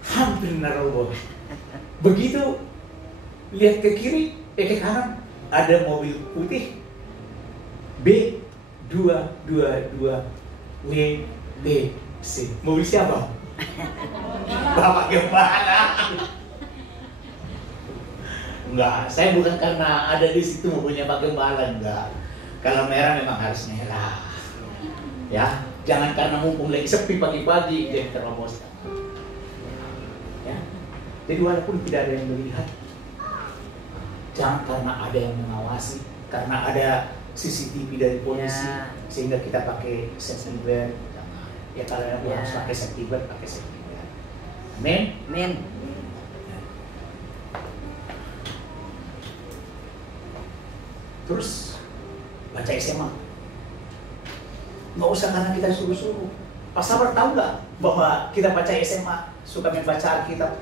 hampir nerobos. Begitu lihat ke kiri, ke kanan ada mobil putih B222 WBC. Mobil siapa? Bapak Gembala. Enggak, saya bukan karena ada di situ mobilnya Pak Gembala, enggak. Kalau merah memang harus merah. Ya, jangan karena mumpung lagi sepi pagi-pagi jadi terobos. Ya. Jadi walaupun tidak ada yang melihat, jangan karena ada yang mengawasi, karena ada CCTV dari polisi sehingga kita pakai safety belt. Ya kalau yang harus pakai safety belt, pakai safety belt. Amin. Amin. Terus baca SMA. Nggak usah karena kita suruh-suruh. Pak Sabar tahu nggak bahwa kita baca SMA suka membaca Alkitab?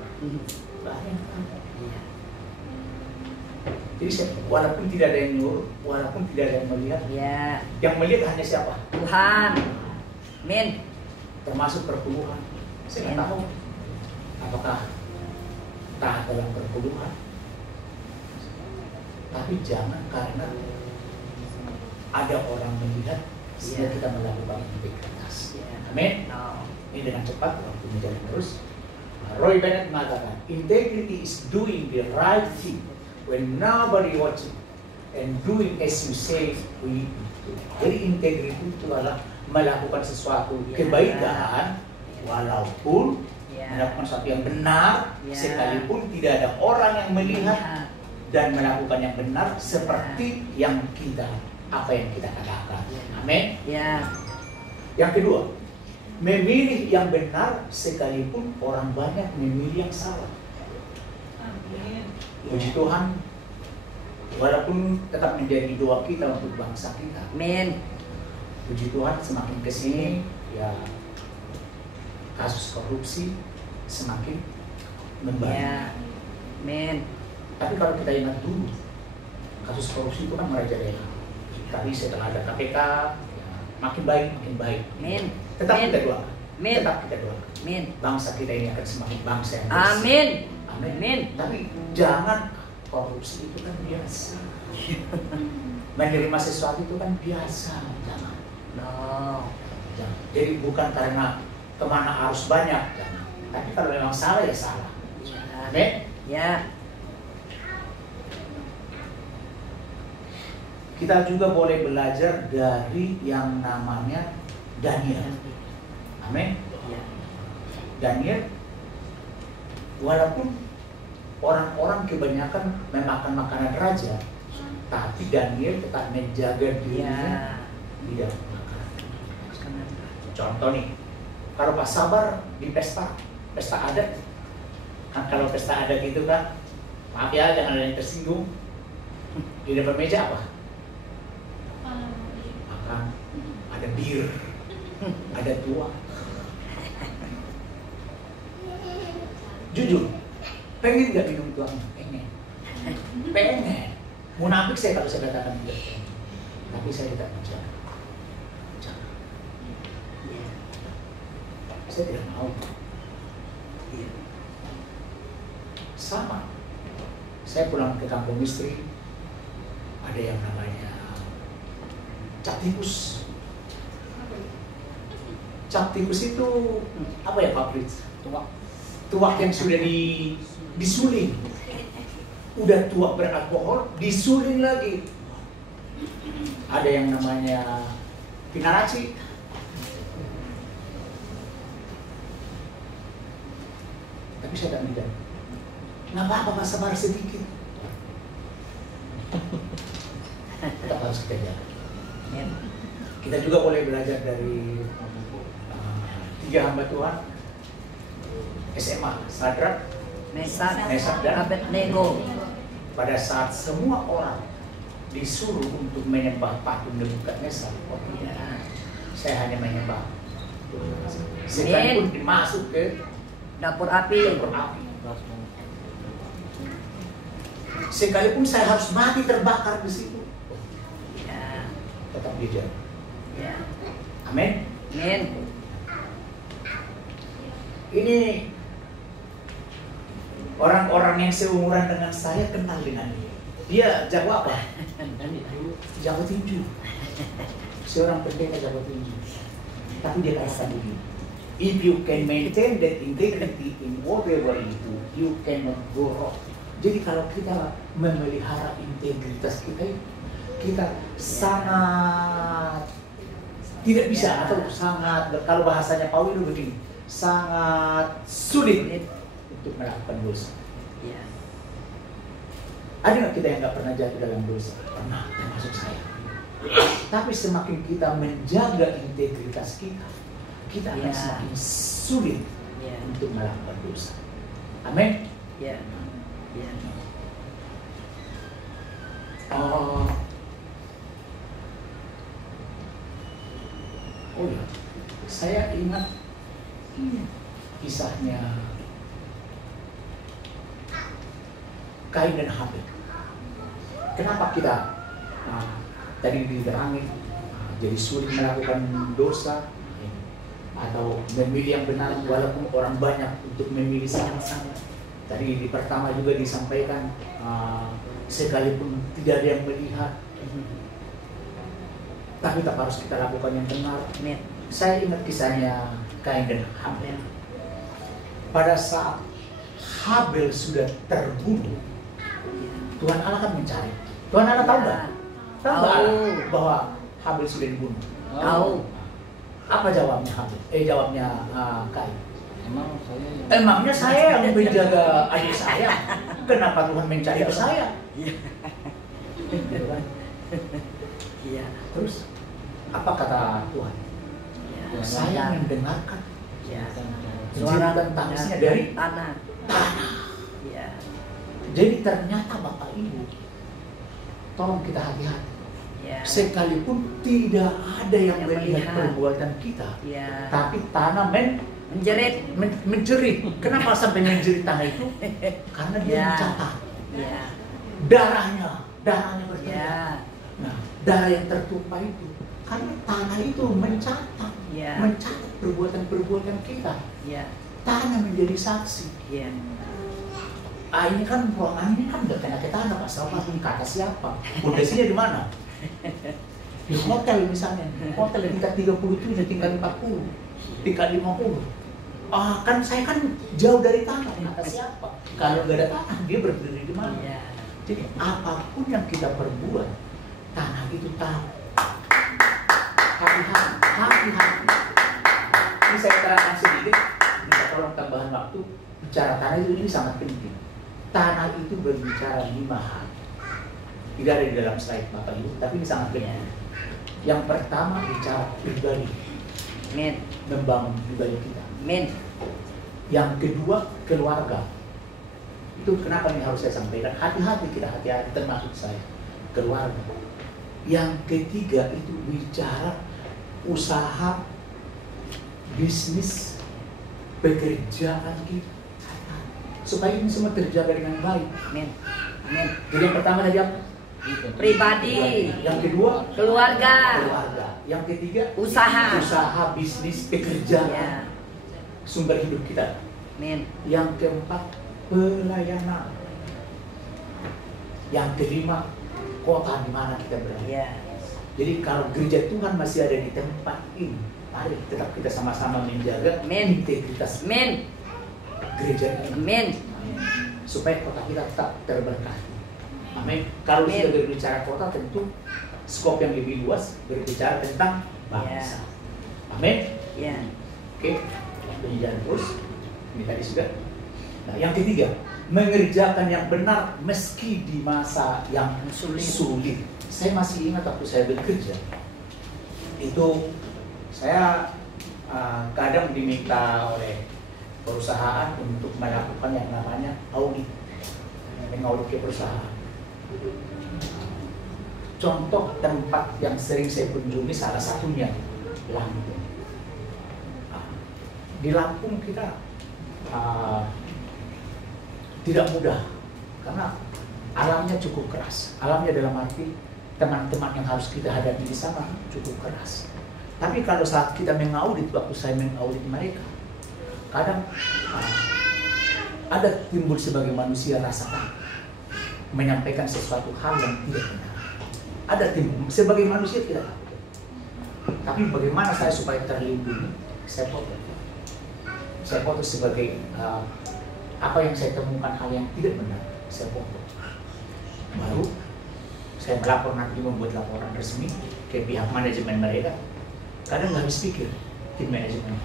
Jadi walaupun tidak ada yang nyuruh, walaupun tidak ada yang melihat, yang melihat hanya siapa? Tuhan. Amin. Termasuk perpuluhan. Saya nggak tahu apakah taat dalam perpuluhan. Tapi jangan karena ada orang melihat sehingga kita melakukan integritas. Amin. Ini dengan cepat waktu menjalan terus. Roy Bennett mengatakan, integrity is doing the right thing when nobody watching and doing as you say we do. Jadi integrity itu adalah melakukan sesuatu kebaikan walaupun melakukan sesuatu yang benar sekalipun tidak ada orang yang melihat dan melakukan yang benar seperti yang kita apa yang kita katakan. Amin. Yang kedua, memilih yang benar sekalipun orang banyak memilih yang salah. Puji Tuhan, walaupun tetap menjadi doa kita untuk bangsa kita. Amin. Puji Tuhan, semakin kesini ya kasus korupsi semakin membaik. Amin. Tapi kalau kita ingat dulu, kasus korupsi itu kan merajalela. Tapi setelah ada KPK, ya, makin baik. Amin. Tetap kita doakan. Amin. Tetap kita doakan. Amin. Bangsa kita ini akan semakin bangsa yang bersih. Amin. Amin. Amin. Tapi jangan korupsi itu kan biasa. Menerima sesuatu itu kan biasa. Jangan. Jangan. Jadi bukan karena kemana arus banyak. Jangan. Tapi kalau memang salah ya salah. Amin. Kita juga boleh belajar dari yang namanya Daniel. Amin. Daniel, walaupun orang-orang kebanyakan memakan makanan raja, tapi Daniel tetap menjaga dirinya tidak makan. Contoh nih, kalau Pak Sabar di pesta adat, kan kalau pesta adat itu kan, maaf ya jangan ada yang tersinggung, di depan meja apa? Makan, ada bir, ada tua. Jujur, pengen nggak minum tua? Pengen. Munafik saya kalau saya katakan tidak. Tapi saya tidak bicara. Saya tidak mau. Sama. Saya pulang ke kampung istri, ada yang namanya cap tikus. Cap tikus itu apa ya Pak Fritz? Tuak yang sudah disuling. Udah tua beralkohol, disuling lagi. Ada yang namanya pinaraci. Tapi saya tidak minum. Nggak apa-apa, Pak Sabar sedikit. Kita harus kita jaga. Kita juga boleh belajar dari 3 hamba Tuhan SMA, Sadrak, Mesak, dan Abednego. Pada saat semua orang disuruh untuk menyembah patung Nebukadnezar, saya hanya menyembah. Sekalipun dimasuk ke dapur api. Sekalipun saya harus mati terbakar di situ, Ya. tetap dia jaga. Ya. Amin. Amin. Ini orang-orang yang seumuran dengan saya kenal dengan dia. Dia jago apa? Jago tinju. Seorang pendeta jago tinju. Tapi dia katakan begini, if you can maintain that integrity in whatever you do, you cannot go wrong. Jadi kalau kita memelihara integritas kita sangat tidak bisa, atau sangat, kalau bahasanya Paulus begini, sangat sulit untuk melakukan dosa. Ya. Ada nggak kita yang nggak pernah jatuh dalam dosa? Pernah, termasuk saya. Tapi semakin kita menjaga integritas kita akan semakin sulit untuk melakukan dosa. Amin. Ya. Ya. Oh ya, saya ingat kisahnya Kain dan Habel. Kenapa kita tadi diterangin jadi sulit melakukan dosa atau memilih yang benar walaupun orang banyak untuk memilih sama-sama. Tadi di pertama juga disampaikan sekalipun tidak ada yang melihat, tapi tetap harus kita lakukan yang benar. Saya ingat kisahnya Kain dan Habel. Pada saat Habel sudah terbunuh, Tuhan Allah kan mencari. Tuhan Allah tahu nggak? Tahu nggak bahwa Habel sudah dibunuh? Tahu. Apa jawabnya Habel? Jawabnya Kain. Emangnya saya yang menjaga adik saya? Kenapa Tuhan mencari ke saya? Iya. Terus apa kata Tuhan? Saya mendengarkan suara tangisnya dari tanah. Ya. Jadi ternyata Bapak Ibu, tolong kita hati-hati. Ya. Sekalipun tidak ada yang melihat perbuatan kita, tapi tanah menjerit. Kenapa sampai menjerit tanah itu? Karena dia mencatat. Darahnya bertambah. Nah, darah yang tertumpah itu karena tanah itu mencatat perbuatan-perbuatan kita. Tanah menjadi saksi. Ini kan ruangan ini kan udah kena ke tanah, Pak. Sama kata siapa? Pondasinya di mana? Di hotel misalnya. Hotel yang tingkat 37, tingkat 40, tingkat 50. Kan saya kan jauh dari tanah. Kata siapa? Kalau nggak ada tanah, dia berdiri di mana? Jadi apapun yang kita perbuat, tanah itu tahu. Hati-hati. Ini saya terangkan sedikit, minta tolong tambahan waktu. Bicara tanah itu ini sangat penting. Tanah itu berbicara 5 hal. Tidak ada di dalam slide Bapak Ibu, tapi ini sangat penting. Yang pertama bicara pribadi, membangun pribadi kita. Yang kedua keluarga. Itu kenapa ini harus saya sampaikan. Hati-hati termasuk saya. Keluarga. Yang ketiga itu bicara usaha, bisnis, pekerjaan kita. Supaya ini semua terjaga dengan baik. Amin. Jadi yang pertama tadi apa? Pribadi. Yang kedua keluarga. Yang ketiga usaha, bisnis, pekerjaan, sumber hidup kita. Amin. Yang keempat pelayanan. Yang kelima kota di mana kita berada. Jadi kalau gereja Tuhan masih ada di tempat ini, mari tetap kita sama-sama menjaga integritas gereja ini. Supaya kota kita tetap terberkati. Amin. Kalau sudah berbicara kota, tentu skop yang lebih luas berbicara tentang bangsa. Amin. Oke, berjalan terus. Ini tadi sudah. Nah, yang ketiga, mengerjakan yang benar meski di masa yang sulit. Saya masih ingat waktu saya bekerja, itu saya kadang diminta oleh perusahaan untuk melakukan yang namanya audit, mengaudit ke perusahaan. Contoh tempat yang sering saya kunjungi salah satunya Lampung. Di Lampung kita tidak mudah karena Alamnya cukup keras. Alamnya dalam arti teman-teman yang harus kita hadapi di sana cukup keras. Tapi kalau saat kita mengaudit, waktu saya mengaudit mereka, kadang ada timbul sebagai manusia rasa takut menyampaikan sesuatu hal yang tidak benar. Ada timbul sebagai manusia tidak takut. Tapi bagaimana saya supaya terlindungi? Saya foto sebagai apa yang saya temukan hal yang tidak benar, saya foto. Baru saya melapor, nanti membuat laporan resmi ke pihak manajemen mereka. Kadang nggak habis pikir tim manajemen.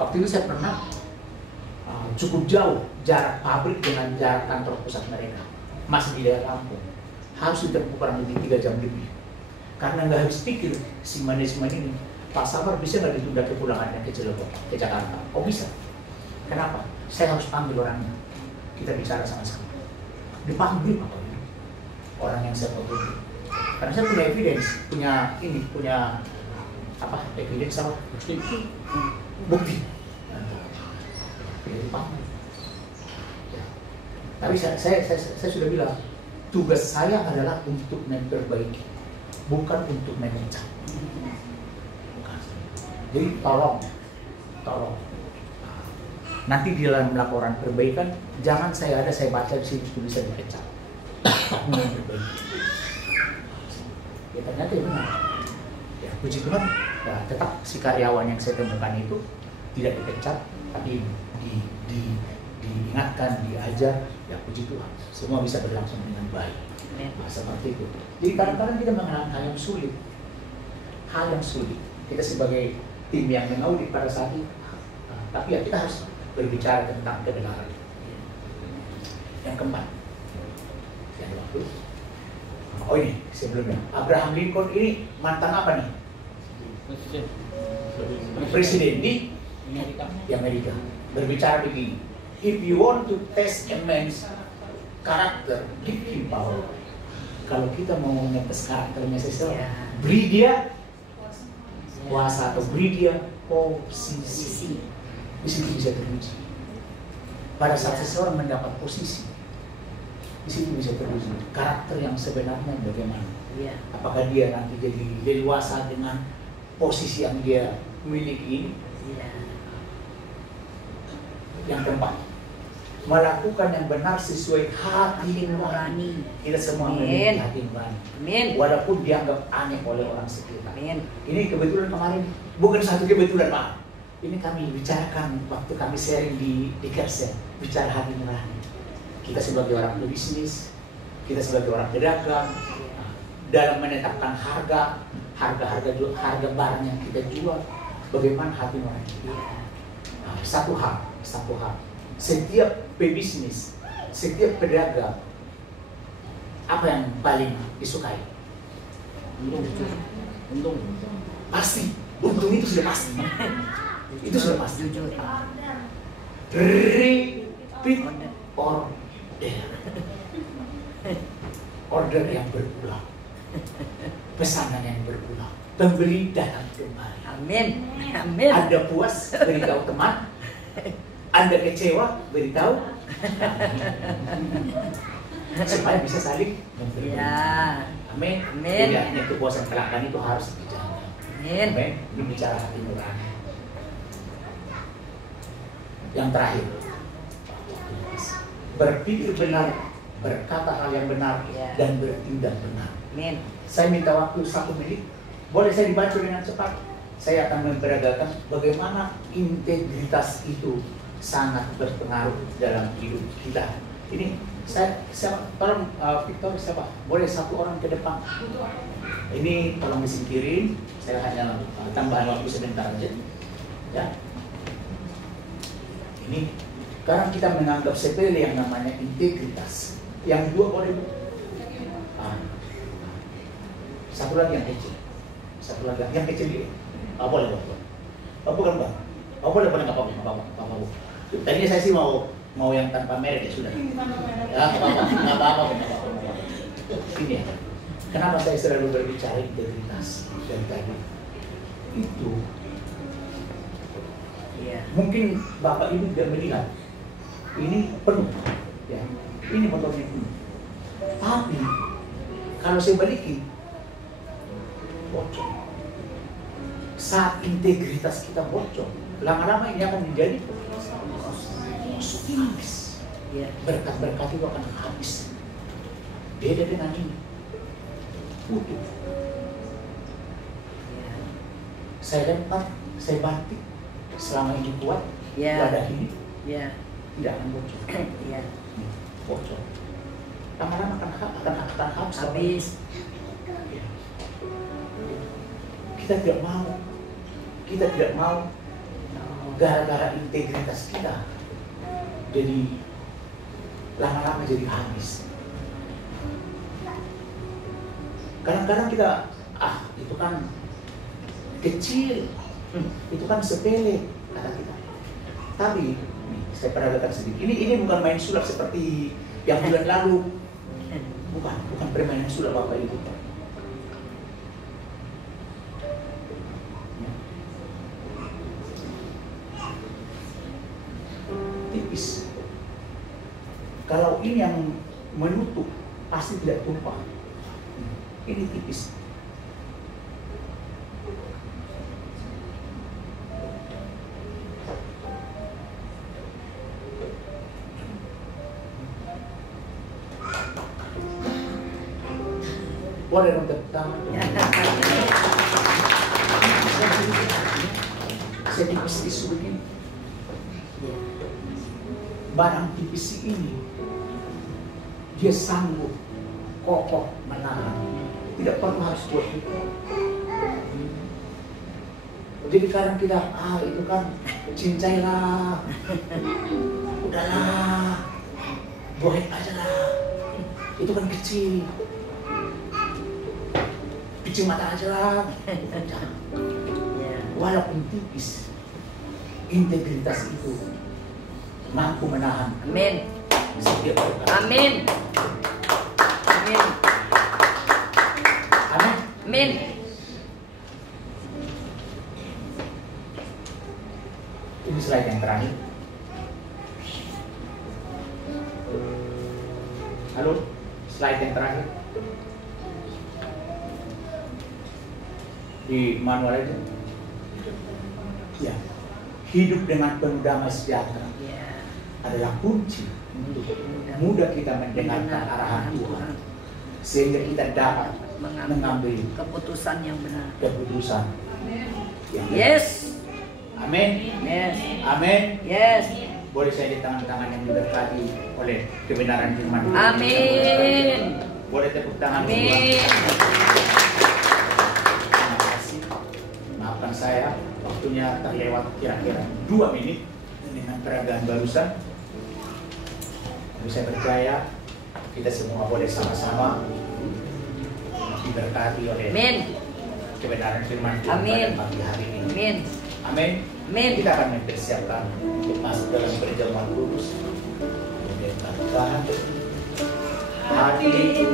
Waktu itu saya pernah cukup jauh jarak pabrik dengan jarak kantor pusat mereka, masih di daerah Lampung, harus ditempuh kurang lebih 3 jam lebih. Karena nggak habis pikir si manajemen ini, Pak Sabar bisa nggak ditunda kepulangannya ke Cilegon, ke Jakarta? Oh bisa. Kenapa? Saya harus panggil orangnya. Kita bicara sama-sama. Dipanggil apa? Orang yang saya foto itu. Karena saya punya evidence, punya apa? Evidence apa? Bukti. Dipanggil. Ya. Tapi saya sudah bilang, tugas saya adalah untuk memperbaiki, bukan untuk memecat. Jadi tolong. Nanti di dalam laporan perbaikan, jangan saya baca di sini bisa dipecat. Ya ternyata benar. Ya puji Tuhan, ya, tetap si karyawan yang saya temukan itu tidak dipecat, tapi diingatkan, diajar. Ya puji Tuhan, semua bisa berlangsung dengan baik. Nah, seperti itu. Jadi kadang-kadang kita mengalami hal yang sulit. Kita sebagai tim yang mengaudit pada saat itu, tapi ya kita harus berbicara tentang kebenaran. Yang keempat, yang waktu. Oh ini sebelumnya, Abraham Lincoln ini mantan apa nih? Presiden di Amerika. Berbicara begini, if you want to test a man's character, give him power. Kalau kita mau mengetes karakternya seseorang, beri dia kuasa atau beri dia posisi. Di situ bisa teruji. Pada saat seseorang mendapat posisi, di situ bisa teruji karakter yang sebenarnya bagaimana. Apakah dia nanti jadi leluasa dengan posisi yang dia miliki ini? Yang keempat, melakukan yang benar sesuai hati nurani. Kita semua memiliki hati nurani. Walaupun dianggap aneh oleh orang sekitar. Ini kebetulan kemarin, bukan satu kebetulan Pak. Ini kami bicarakan waktu kami sharing di Kersen, bicara hati nurani. Kita sebagai orang berbisnis, kita sebagai orang pedagang, dalam menetapkan harga barang yang kita jual, bagaimana hati nurani. Satu hal, setiap pebisnis, setiap pedagang, apa yang paling disukai? Untung. Pasti, untung itu sudah pasti. Itu sudah pasti. Repeat order yang berulang, pesanan yang berulang, pembeli datang kembali. Amin. Anda puas, beritahu teman. Anda kecewa, beritahu. Supaya bisa saling memberi. Amin. Tidak hanya kepuasan pelanggan itu harus dijaga. Amin. Ini bicara hati nurani. Yang terakhir, berpikir benar, berkata hal yang benar, dan bertindak benar. Saya minta waktu 1 menit. Boleh saya dibantu dengan cepat? Saya akan memperagakan bagaimana integritas itu sangat berpengaruh dalam hidup kita. Ini saya tolong Victor siapa? Boleh 1 orang ke depan. Ini tolong disingkirin. Saya hanya tambahan waktu sebentar aja. Ya. Ini sekarang kita menganggap sepele yang namanya integritas. Yang dua boleh. Satu lagi yang kecil. Yang kecil dia. Boleh. Bukan Bang. Boleh nggak apa-apa. Tadinya saya sih mau yang tanpa merek ya sudah. Ya nggak apa-apa. Ini ya. Kenapa saya selalu berbicara integritas dari tadi? Itu mungkin Bapak Ibu tidak melihat ini penuh, ya. ini motornya ini. Tapi kalau saya balikin, bocor. Saat integritas kita bocor, lama-lama ini akan menjadi musuh iblis. Berkat-berkat itu akan habis. Beda dengan ini, utuh. Saya lempar, saya banting, selama ini kuat, wadah ini tidak akan bocor. Bocor. Lama-lama akan habis. Kita tidak mau gara-gara integritas kita jadi lama-lama jadi habis. Kadang-kadang kita itu kan kecil, itu kan sepele kata kita. Tapi saya pernah katakan sedikit, ini bukan main sulap seperti yang bulan lalu, bukan permainan sulap Bapak Ibu. Tipis. Kalau ini yang menutup pasti tidak tumpah. Ini tipis. Boleh dong tepuk tangan. Saya tipis isu begini. Barang tipis ini dia sanggup kokoh menahan. Tidak perlu harus buat itu. Jadi kadang kita itu kan cincailah, udahlah, buahin aja lah. Itu kan kecil. Kecil mata aja lah. Walaupun tipis, integritas itu mampu menahan. Amin. Setiap perkara. Amin. Amin. Amin. Amin. Ini slide yang terakhir. Halo, slide yang terakhir. Di manual itu. Ya. Hidup dengan penuh damai sejahtera adalah kunci untuk mudah kita mendengarkan arahan Tuhan, sehingga kita dapat mengambil keputusan yang benar. Keputusan. Yes. Amin. Yes. Amin. Yes. Boleh saya di tangan-tangan yang diberkati oleh kebenaran firman Tuhan. Amin. Boleh tepuk tangan. Amin. Terima kasih. Maafkan saya, waktunya terlewat kira-kira 2 menit dengan peragaan barusan. Tapi saya percaya kita semua boleh sama-sama diberkati oleh kebenaran firman Tuhan pada pagi hari ini. Amin. Amin. Amin. Kita akan mempersiapkan untuk masuk dalam perjamuan kudus. Tuhan hatiku